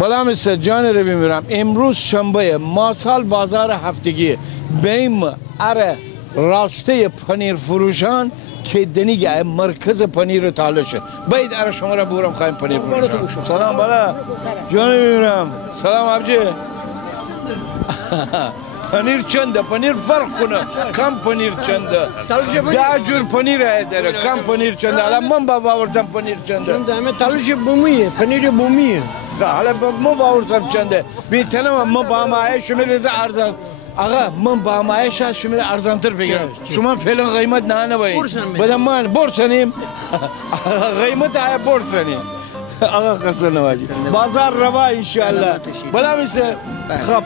بلام است جان رو بمیرم امروز شنبه ماسال بازار هفتگی بیم اره راسته پنیر فروشان که دنیگه مرکز پنیر تالشه باید اره شما را بورم خواهیم پنیر فروشان سلام بلا جان بمیرم سلام عبجه پنیر چنده پنیر فرق کنه کم پنیر چنده ده جور پنیر داره کم پنیر چنده حالا من باورزم پنیر چنده همه تلش بومیه پنیر بومیه حالا من باورزم چنده بیتنم من با همه شمیره ارزان آقا من با همه شاید شمیره ارزان تر بگیرم شما فعلا قیمت نه نبایید بدم من برسنیم قیمت های برسنیم آقا قصر نواجی بازار روا انشاءالله بلا میسه خب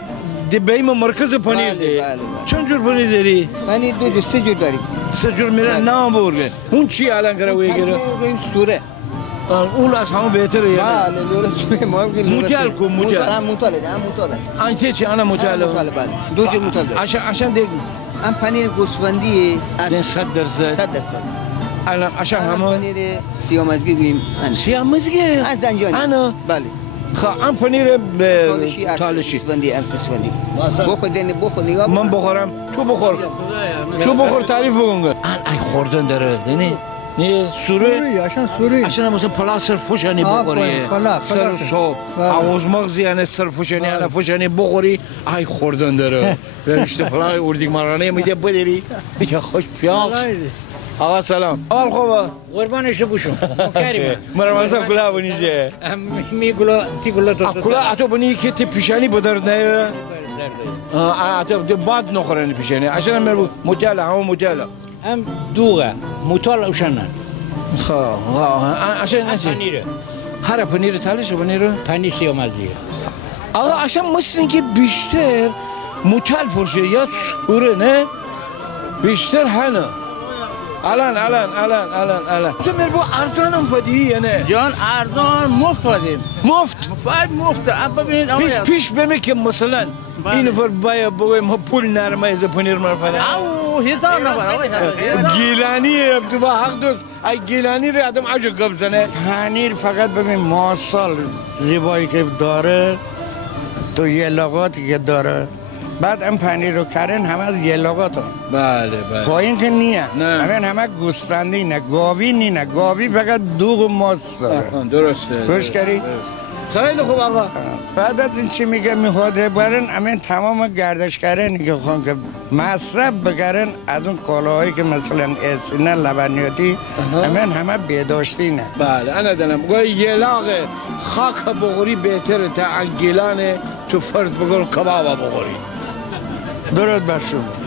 بیم مرکز پنیر دی چند جور پنیر داری؟ پنیر دو جور سه جور داریم سه جور میره نام بورگه اون چی الان کرده وی گره؟ سوره اون از همه بهتره بله لوره سوره ما هم موتال کو موتال هم موتاله هم موتاله آنچه چی آنها موتاله؟ موتاله بله دو جور موتاله عشان دیگه هم پنیر گوسفندیه 100%. 100%. الان عشان همه پنیر سیامزگی گوییم سیامزگی؟ از زنجانی آنها؟ بله خب آن پنیر تالشی گوسفندی گوسفندی بخور نگاه من بخورم تو بخور تو بخور تعریف کن ای خوردن داره نه نه سوره عشان مثلا پلاس فوشانی بخوری سر صبح آواز مغزی یعنی سر فوشانی انا فوشانی بخوری ای خوردن داره برشته پلای اردیگ مرانه میده بدری میگه خوش پیاز آقا سلام اول خوبه قربانش بشم کریم مرمازم کلا بنیجه می گلا تی گلا تو کلا اتو بنی که تی پیشانی بدرد نه اتو بعد نخورن پیشانی عشان مربو مجاله هم مجاله هم دوغه موتال اوشنن عشان پنیره هر پنیر تالش پنیر پنیر سیامزگی آقا عشان مثل که بیشتر موتال فروشه یا سوره نه بیشتر هنه الان تو میرو ارزانم فدی یا نه جان ارزان مفت بدیم مفت ابا ببین آقا پیش بمی که مثلا این نفر باید بگویم ما پول نرمه از پنیر مرفده او هزار نفر آقا گیلانی تو با حق دوست ای گیلانی رو آدم عجب گپ زنه پنیر فقط ببین ماسال زیبایی که داره تو یلاقاتی که داره بعد این پنیر رو کردن همه از یلاقات ها بله پایین که نیه همه گوسفندی نه گاوی نه گاوی فقط دوغ و ماست داره درسته گوش کردی؟ خیلی خوب آقا بعد از این چی میگه میخواد برن همین تمام گردشگرانی که خواهن که مصرف بگرن از اون کالاهایی که مثلا اسینه لبنیاتی همه بیداشتی نه بله انا دارم گوی یلاق خاک بغوری بهتره تا گیلان تو فرد بگون کباب بغوری درود بر شما